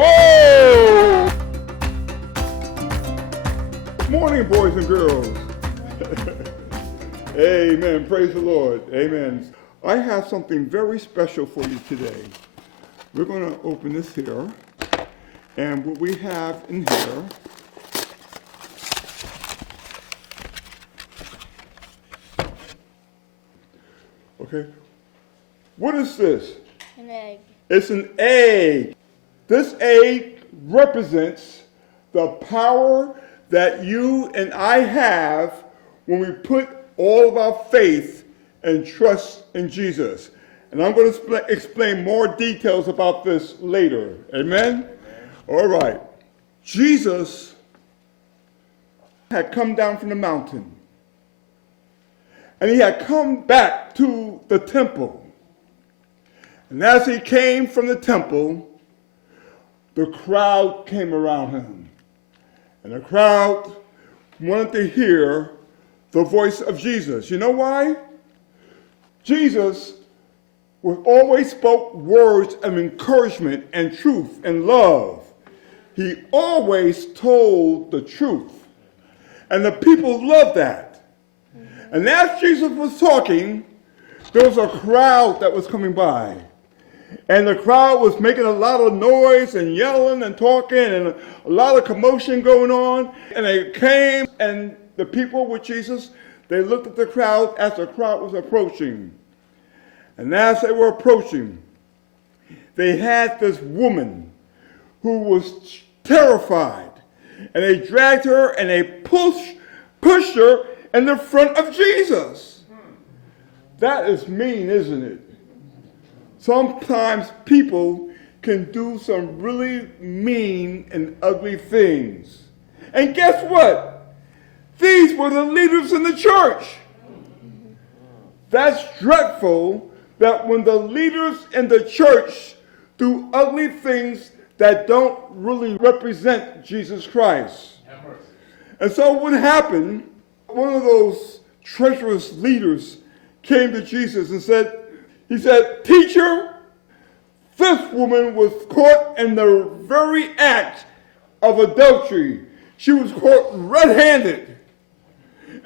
Whoa! Good morning, boys and girls. Amen. Praise the Lord. Amen. I have something very special for you today. We're going to open this here. And what we have in here okay. What is this? An egg. It's an egg. This egg represents the power that you and I have when we put all of our faith and trust in Jesus. And I'm going to explain more details about this later. Amen? All right. Jesus had come down from the mountain. And he had come back to the temple. And as he came from the temple, the crowd came around him. And the crowd wanted to hear the voice of Jesus. You know why? Jesus always spoke words of encouragement and truth and love. He always told the truth. And the people loved that. And as Jesus was talking, there was a crowd that was coming by. And the crowd was making a lot of noise and yelling and talking and a lot of commotion going on. And they came, and the people with Jesus, they looked at the crowd as the crowd was approaching. And as they were approaching, they had this woman who was terrified. And they dragged her and they pushed her in the front of Jesus. That is mean, isn't it? Sometimes people can do some really mean and ugly things. And guess what? These were the leaders in the church. That's dreadful that when the leaders in the church do ugly things that don't really represent Jesus Christ. And so what happened, one of those treacherous leaders came to Jesus and said, "Teacher, this woman was caught in the very act of adultery. She was caught red-handed."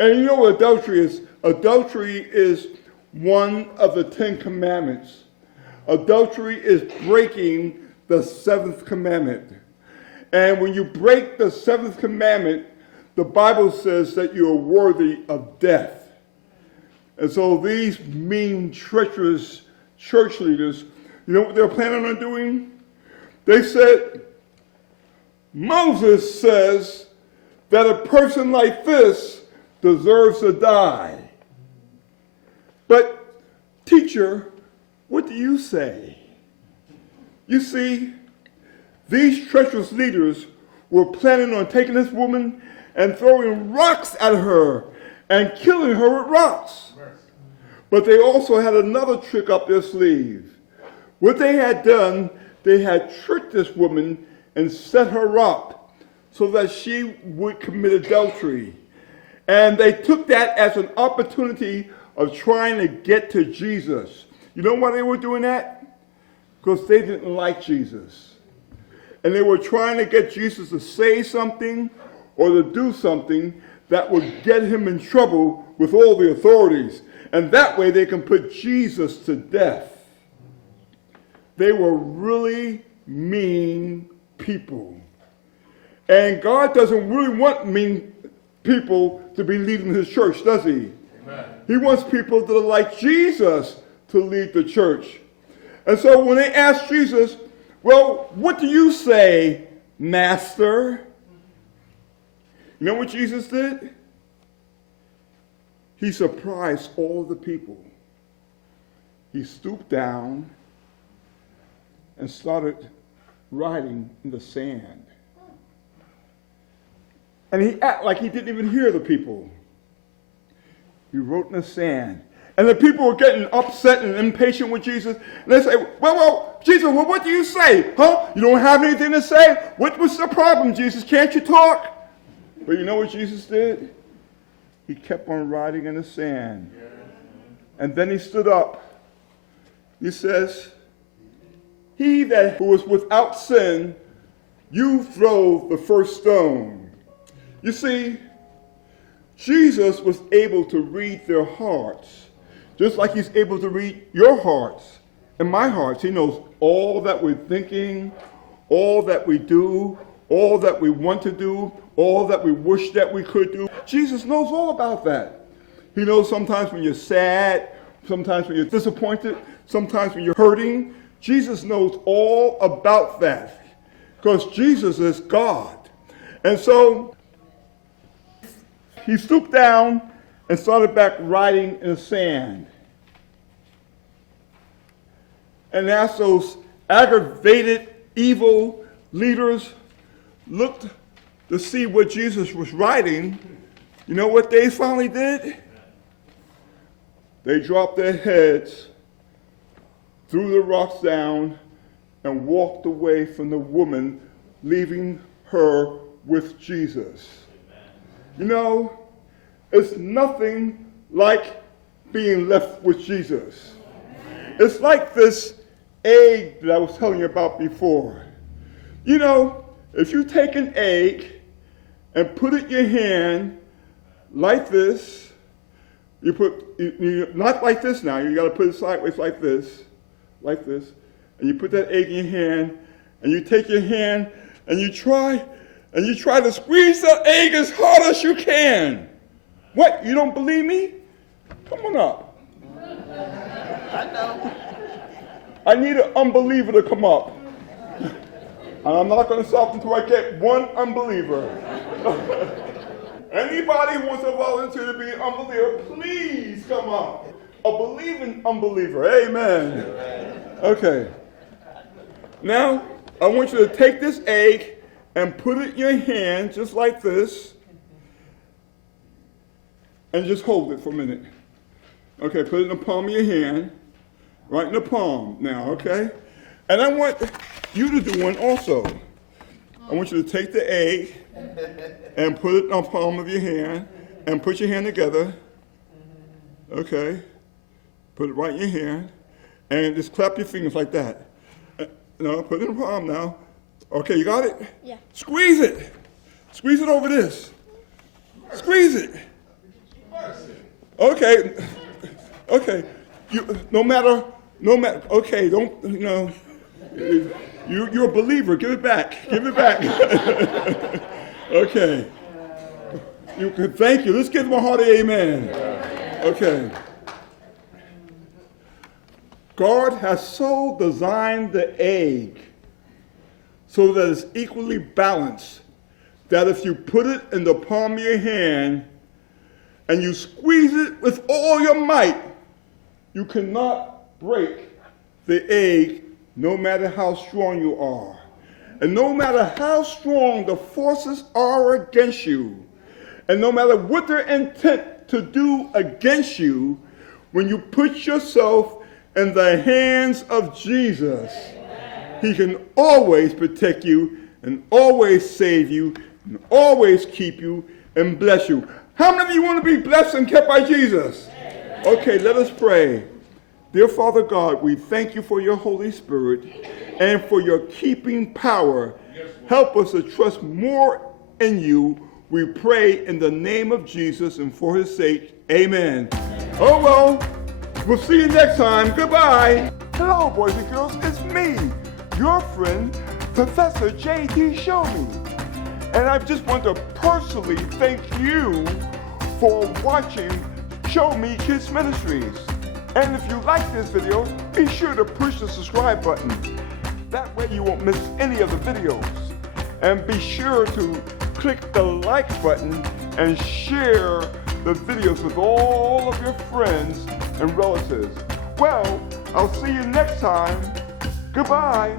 And you know what adultery is? Adultery is one of the 10 commandments. Adultery is breaking the 7th commandment. And when you break the 7th commandment, the Bible says that you are worthy of death. And so these mean, treacherous church leaders, you know what they're planning on doing? They said, Moses says that a person like this deserves to die. But, teacher, what do you say? You see, these treacherous leaders were planning on taking this woman and throwing rocks at her and killing her with rocks. But they also had another trick up their sleeve. What they had done, they had tricked this woman and set her up so that she would commit adultery. And they took that as an opportunity of trying to get to Jesus. You know why they were doing that? Because they didn't like Jesus. And they were trying to get Jesus to say something or to do something that would get him in trouble with all the authorities. And that way they can put Jesus to death. They were really mean people. And God doesn't really want mean people to be leading his church, does he? Amen. He wants people that are like Jesus to lead the church. And so when they asked Jesus, well, what do you say, Master? You know what Jesus did? He surprised all of the people. He stooped down and started writing in the sand. And he acted like he didn't even hear the people. He wrote in the sand. And the people were getting upset and impatient with Jesus. And they say, well, Jesus, what do you say? Huh? You don't have anything to say? What's the problem, Jesus? Can't you talk? But you know what Jesus did? He kept on writing in the sand. And then he stood up. He says, he who is without sin you throw the first stone. You see, Jesus was able to read their hearts, just like he's able to read your hearts and my hearts. He knows all that we're thinking, all that we do, all that we want to do, all that we wish that we could do. Jesus knows all about that. He knows sometimes when you're sad, sometimes when you're disappointed, sometimes when you're hurting. Jesus knows all about that because Jesus is God. And so he stooped down and started back writing in the sand. And as those aggravated, evil leaders looked to see what Jesus was writing, you know what they finally did? They dropped their heads, threw the rocks down, and walked away from the woman, leaving her with Jesus. You know, it's nothing like being left with Jesus. It's like this egg that I was telling you about before. You know, if you take an egg and put it in your hand like this, not like this now, you got to put it sideways like this, and you put that egg in your hand, and you take your hand and you try to squeeze that egg as hard as you can. What, you don't believe me? Come on up. I know. I need an unbeliever to come up. And I'm not going to stop until I get one unbeliever. Anybody who wants to volunteer to be an unbeliever, please come up. A believing unbeliever. Amen. Okay. Now, I want you to take this egg and put it in your hand just like this. And just hold it for a minute. Okay, put it in the palm of your hand. Right in the palm now, okay? And I want you to do one also. I want you to take the egg and put it in the palm of your hand and put your hand together. Okay? Put it right in your hand and just clap your fingers like that. No, put it in the palm now. Okay, you got it? Yeah. Squeeze it. Squeeze it over this. Squeeze it. Okay. Okay. No matter, okay, don't, you know, you're a believer. Give it back. Give it back. Okay. Thank you. Let's give them a hearty amen. Okay. God has so designed the egg so that it's equally balanced, that if you put it in the palm of your hand and you squeeze it with all your might, you cannot break the egg no matter how strong you are. And no matter how strong the forces are against you, and no matter what their intent to do against you, when you put yourself in the hands of Jesus, he can always protect you and always save you and always keep you and bless you. How many of you want to be blessed and kept by Jesus? Okay, let us pray. Dear Father God, we thank you for your Holy Spirit and for your keeping power. Help us to trust more in you. We pray in the name of Jesus and for his sake. Amen. Oh, well, we'll see you next time. Goodbye. Hello, boys and girls. It's me, your friend, Professor J.D. Show Me. And I just want to personally thank you for watching Show Me Kids Ministries. And if you like this video, be sure to push the subscribe button. That way you won't miss any of the videos. And be sure to click the like button and share the videos with all of your friends and relatives. Well, I'll see you next time. Goodbye.